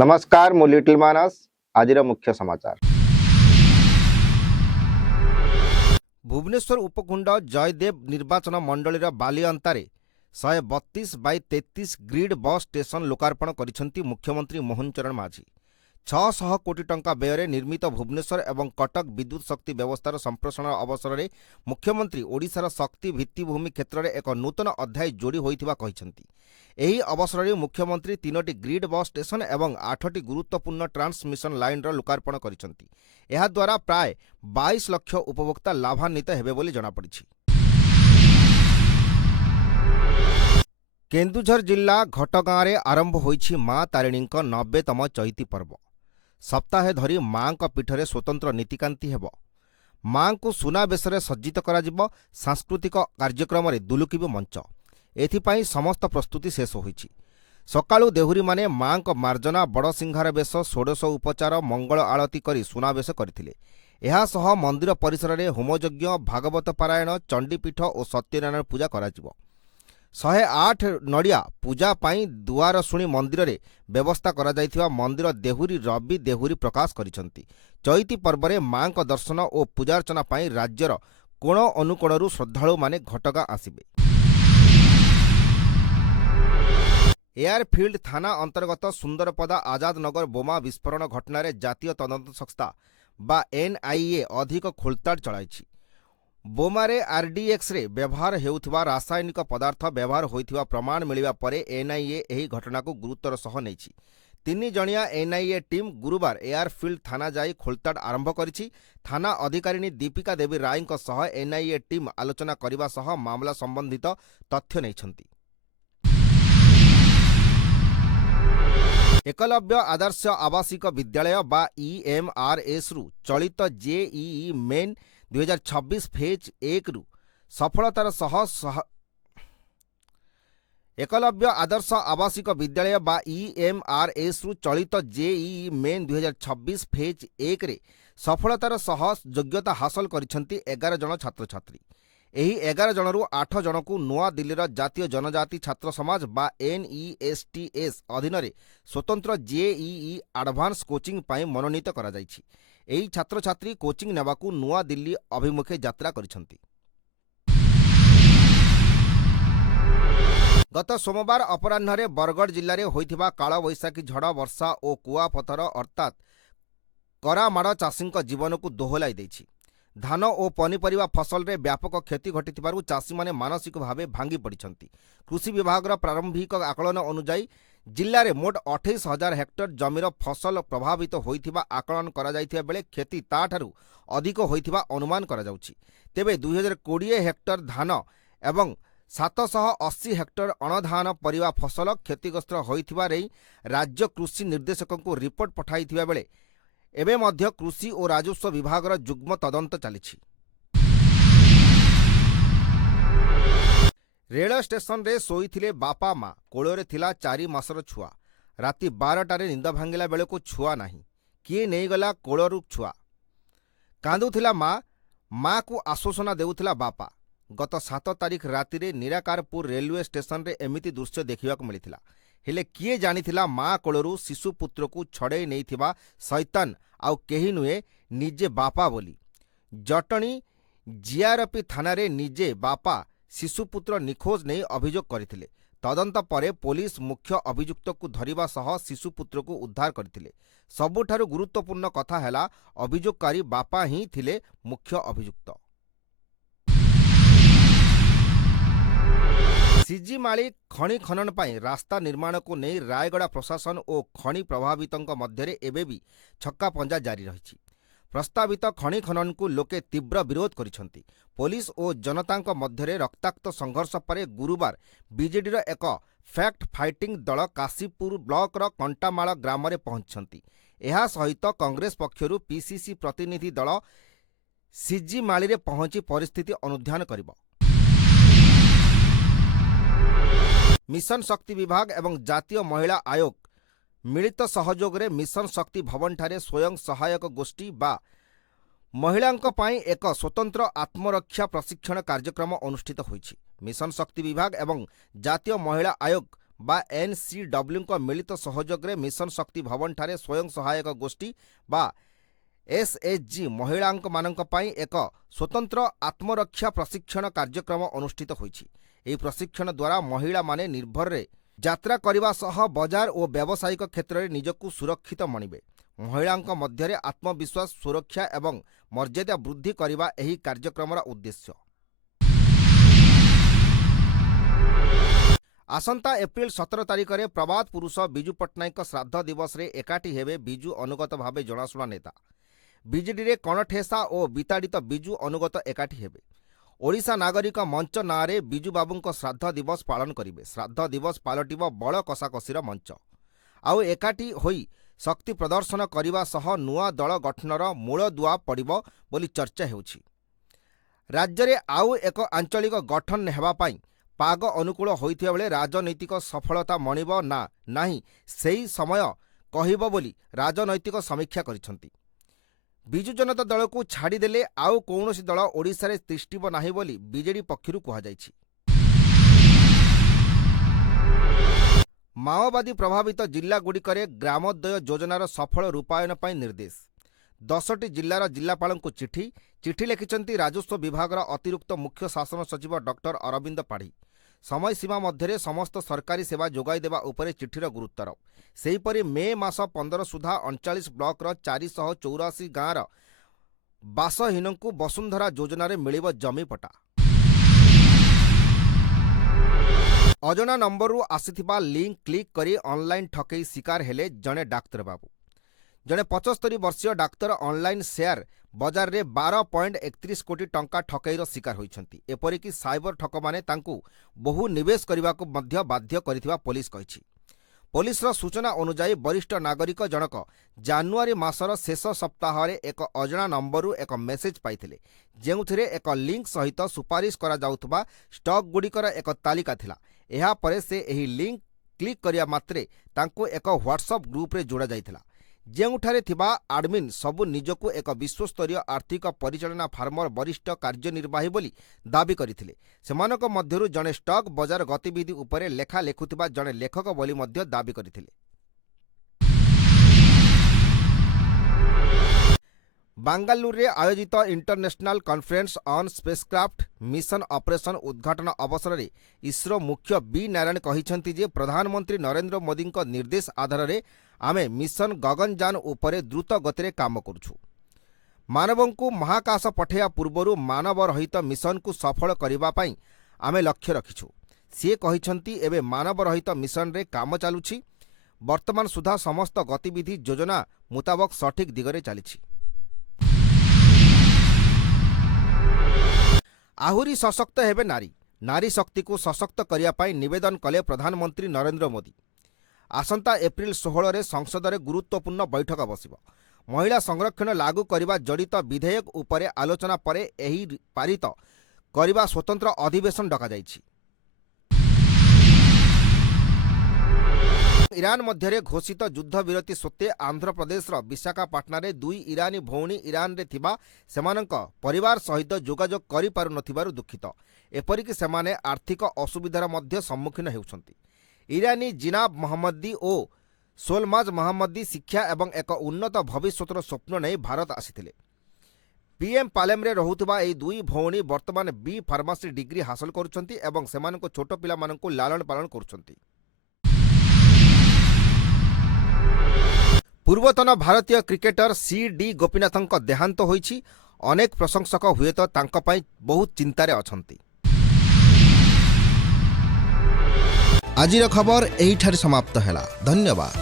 नमस्कार मु लिटिल मानस आज मुख्य समाचार। भुवनेश्वर उपकुंड जयदेव निर्वाचन मंडलीर बालिअंतारे 132/33 ग्रिड बस स्टेशन लोकार्पण करिसेंती मुख्यमंत्री मोहन चरण माझी। 600 कोटी टंका व्यय निर्मित भुवनेश्वर एवं कटक विद्युत शक्ति व्यवस्थार संप्रसारण अवसर में मुख्यमंत्री ओडिशार शक्ति भित्तिभूमि क्षेत्र में एक नूतन अध्याय जोड़ी होइथिबा कहिसेंती। एही अवसर में मुख्यमंत्री 3टी ग्रिड बस स्टेशन एवं 8टी गुरुत्वपूर्ण ट्रांसमिशन लाइन लोकार्पण करिसेंती। एहा द्वारा प्राय 22 लाख उपभोक्ता लाभान्वित हेबे बोली जणापड़िछि। केन्दुझर जिला घटगाँ रे आरंभ होइछि माँ तारिणी 90तम चैती पर्व। सप्ताहे धरी माँ पीठरे स्वतंत्र नीतिकांति हेब। माँ को सुनाबेशरे सज्जित कराजिब। सांस्कृतिक कार्यक्रम रे दुलुकिब मंच। एथिपाई समस्त प्रस्तुति शेष होइछि। सकाळु देहुरी माने माँ मार्जना बड़सिंहार बेश षोडश उपचार मंगल आलती करी सुनाबेश करथिले। एहा सह मंदिर परिसर में होमयज्ञ भागवत पारायण चंडीपीठ और सत्यनारायण पूजा कराजिब। 108 नड़िया पूजा पाई दुआर शुणी मंदिर रे व्यवस्था करा जायथिबा मंदिर देहुरी रवि देहुरी प्रकाश करिसंती। चैती पर्व में माँ दर्शन और पूजार्चना पाई राज्यर कोण अनुकोणरू श्रद्धालु माने घटगाँ आसिबे। एयरफिल्ड थाना अंतर्गत सुंदरपदा आजाद नगर बोमा विस्फोरण घटना जातीय तदंत संस्था बा एनआईए अधिक खोलताड़ चलाइछि। बोमारे आरडीएक्स रे व्यवहार हेउथिबा रासायनिक पदार्थ व्यवहार होइथिबा प्रमाण मिलिबा परे एनआईए एही घटना को गुरुतर सह नेछि। 3 जणिया एनआईए टीम गुरुवार एयरफिल्ड थाना जाई खोलताड़ आरंभ करिछि। थाना अधिकारिणी दीपिका देवी राय सह एनआईए टीम आलोचना करिबा सह मामला संबंधित तथ्य नेछंती। एकलव्य आदर्श आवासिक विद्यालय बा ईएमआरएस रु चलित जेईई मेन 2026 फेज 1 रु सफलतार सह एकलव्य आदर्श आवासिक विद्यालय बा ईएमआरएस रु चलित जेईई मेन 2026 फेज 1 रे सफलतार सह योग्यता हासिल करिसेंती 11 जन छात्र छात्री। एही 11 जनरू 8 जन को नुआ दिल्लीर जातीय जनजाति छात्र समाज बा एनईएसटीएस अधीन रे स्वतंत्र जेईई एडवांस कोचिंग पाई मनोनीत करा जायछि। एही छात्र छात्री कोचिंग नेबाकू नुआ दिल्ली अभिमुखे यात्रा करिसेंती। गत सोमवार अपराह्न बरगढ़ जिले में होइथिबा कालबैशाखी झड़ वर्षा और कुआपथर अर्थात करामाड़ चाषी जीवन को दोहलाई देछि। धान और पनीपरिया फसल रे व्यापक क्षति घटिथिबारु चाषी माने मानसिक भावे भांगी पड़िछंती। कृषि विभाग प्रारंभिक आकलन अनुसार जिले में मोट 28,000 हेक्टर जमीर फसल प्रभावित होइथिबा आकलन करा जायथिबा बेले क्षति ताठारु अधिक होइथिबा अनुमान करा जाउछि। तेबे 2020 हेक्टर धान एवं 780 हेक्टर अणधान परिवा फसल क्षतिग्रस्त होइथिबा रे राज्य कृषि निर्देशक रिपोर्ट पठाइथिबा बेले एबे मध्य कृषि और राजस्व विभागर जुग्म तदंत चलिछि। रेल स्टेशन रे सोईथिले बापा माँ कोଳରେ थिला 4 मासर छुआ। राति 12टारे निंद भांगिला बेले को छुआ नाही। किए नेइगला कोळरू छुआ। कांदुथिला माँ को आश्वासना देउथिला बापा। गत 7 तारिख राति रे निराकारपुर रेलवे स्टेशन रे एमिति दृश्य देखिबाक मिलिथिला। हेले किए जानिथिला माँ कोळरू शिशु पुत्र को छड़े नेइथिबा शैतान आउ केही नुहे निजे बापा बोली। जटणी जीआरपी थाना रे निजे बापा शिशुपुत्र निखोज नहीं अभियोग करथिले। तदंत परे पुलिस मुख्य अभियुक्त को धरिबा सह शिशुपुत्र को उद्धार करथिले। सबुठारु गुरुत्वपूर्ण कथा हैला अभियोगकारी बापा ही थिले मुख्य अभियुक्त। सिजिमाली खनि खनन पाई रास्ता निर्माण को नहीं रायगड़ा प्रशासन और खनि प्रभावितों मध्य एबे भी छक्का पंजा जारी रही। प्रस्तावित खनि खनन को लोके तीव्र विरोध करिसेंती। पुलिस और जनता मध्य रक्ताक्त संघर्ष पर गुरुवार बीजेडी एक फैक्ट फाइटिंग दल काशीपुर ब्लॉक कंटामाल ग्राम में पहुंचती। यह सहित कांग्रेस पक्षरु पीसीसी प्रतिनिधि दल सिजिमाली रे पहुंची परिस्थिति अनुध्यान करिब। मिशन शक्ति विभाग एवं जातीय महिला आयोग मिलित सहयोग रे मिशन शक्ति भवन ठारे स्वयं सहायक गोष्ठी बा महिलांक पाई एक स्वतंत्र आत्मरक्षा प्रशिक्षण कार्यक्रम अनुष्ठित होइछि। मिशन शक्ति विभाग एवं जातीय महिला आयोग बा एनसीडब्ल्यू मिलित सहयोग में मिशन शक्ति भवन ठारे स्वयं सहायक गोष्ठी बा एसएचजी महिला मानक पई एक स्वतंत्र आत्मरक्षा प्रशिक्षण कार्यक्रम अनुष्ठित होईछि। एही प्रशिक्षण द्वारा महिला माने निर्भर रे यात्रा करने सह बजार और व्यावसायिक क्षेत्र में निजकु सुरक्षित मणिबे। महिलांक मध्यरे आत्मविश्वास सुरक्षा एवं मर्यादा वृद्धि करने एही कार्यक्रमर उद्देश्य। आसंता एप्रिल 17 तारिख में प्रबाद पुरुष बिजू पट्टनायक श्राद्ध दिवस रे एकाठी हेबे बिजू अनुगत भावे जनाशुना नेता। बीजेडी रे कणठेसा और विताड़ित बिजू अनुगत एकाठी हेबे। ओडिशा नागरिक मंच नारे बिजू बाबूंक श्राद्ध दिवस पालन करिवे। श्राद्ध दिवस पालटिब बड़ कषाकषिर मंच। आउ एकाठी होई शक्ति प्रदर्शन करने सह नुआ दल गठनर मूलदुआ पड़िब बोली चर्चा हेउछि। राज्य रे आउ एक आंचलिक गठन हेबा पई पाग अनुकूल होइथिबा बेले राजनैतिक सफलता मणिब ना नाही सेही समय कहिब बोली राजनैतिक समीक्षा करिसंती। बिजू जनता दल को छाड़ीदेले आउ कौनसी दल ओडिशा रे तिष्ठिब नाही बोली बीजेडी पक्षरु कुहाଯାଇଛି। माओवादी प्रभावित जिल्लागुड़िकरे ग्रामोदय योजनार सफल रूपायन पई निर्देश। 10टी जिल्लार जिल्लापालଙ୍କୁ चिठी लिखिछंती राजस्व विभागर अतिरिक्त मुख्य शासन सचिव डॉक्टर अरविंद पाढ़ी। समय सीमा मध्य समस्त सरकारी सेवा जोगाई देवा उपरे चिठीर गुरुत्वर। सेहीपरि मे मास 15 सुधा 39 ब्लॉकर 484 गाँवर बासहीनଙ୍କୁ वसुंधरा योजन मिलिब जमी पट्टा। अजना नंबरु आसिथिबा लिंक क्लिक करी ऑनलाइन ठकई शिकार हेले जड़े डाक्तर बाबू। जड़े 75 वर्षीय डाक्तर ऑनलाइन शेयर बजार रे 12.31 कोटी टंका ठकईर शिकार होइछंती। एपरिकी साइबर ठक माने तांकु बहु निवेश करबाकु मध्य बाध्य करिथिबा पुलिस कहिछि। पुलिसर सूचना अनुसार वरिष्ठ नागरिक जनक जानुआरी मासर शेष सप्ताह एक अजना नंबरु एक मेसेज पाइथिले जेउथिरे एक लिंक सहित सुपारिश करा जाउथबा स्टॉक गुड़िकर एक तालिका थिला। एहा परे से एही लिंक क्लिक करिया मात्रे तांको एक व्हाट्सएप ग्रुप रे जोड़ा जाइथिला जेउठारे थिबा आडमिन सबु निजको एक विश्वस्तरीय आर्थिक परिचालना फार्मर वरिष्ठ कार्यनिर्वाही बोली दाबी करथिले। सेमानक मध्यरु जणे स्टॉक बजार गतिविधि उपरे लेखा लेखुथिबा जणे लेखक बोली मध्य दाबी करथिले। बांगालुरु रे आयोजित international conference on spacecraft mission operation उद्घाटन अवसर में इसरो मुख्य बी नारायण कहिसंती जे प्रधानमंत्री नरेंद्र मोदी निर्देश आधार में आमे मिशन गगनयान उपरे द्रुत गति काम करुछु। मानवों को महाकाश पठेया पूर्वरु मानव रहित मिशन को सफल करिबा पई आमे लक्ष्य रखिछु। सी कहिसंती एबे मानव रहित मिशन रे काम चालुछि। वर्तमान सुधा समस्त गतिविधि योजना मुताबक सठिक दिगरे चलिछि। आहुरी सशक्त हेबे नारी। नारी शक्ति को सशक्त करिया पाई निवेदन कले प्रधानमंत्री नरेंद्र मोदी। आसंता एप्रिल 16 रे संसद रे गुरुत्वपूर्ण बैठक बसिब। महिला संरक्षण लागू करिबा जड़ित विधेयक उपरे आलोचना परे एही पारित करिबा स्वतंत्र अधिवेशन डका जाइछि। ईरान मध्य घोषित युद्ध विरति सत्वे आंध्र प्रदेश विशाखापाटना रे 2 ईरानी भौणी ईरान रे थिबा सेमानंक परिवार सहित जोगाजोग करि पारु नथिबारु दुखित। एपरिक सेमाने आर्थिक असुविधार मध्य सम्मुखीन हेउछंती। ईरानी जिनाब मोहम्मदी और सोलमाज मोहम्मदी शिक्षा एवं एक उन्नत भविष्यतर स्वप्न नहीं भारत आसिथिले। पीएम पालेम रे रहुतबा एई 2 भौणी वर्तमान बी फार्मासी डिग्री हासिल करुछंती एवं सेमानंक छोट पिला मानंकु लालन पालन करुछंती। पूर्वतन भारतीय क्रिकेटर सी.डी. गोपीनाथଙ୍କ देहांत होईछि। अनेक प्रशंसक हुए तो तांको पई बहुत चिंतारे अछंती। आजिर खबर एहिठारे समाप्त हैला। धन्यवाद।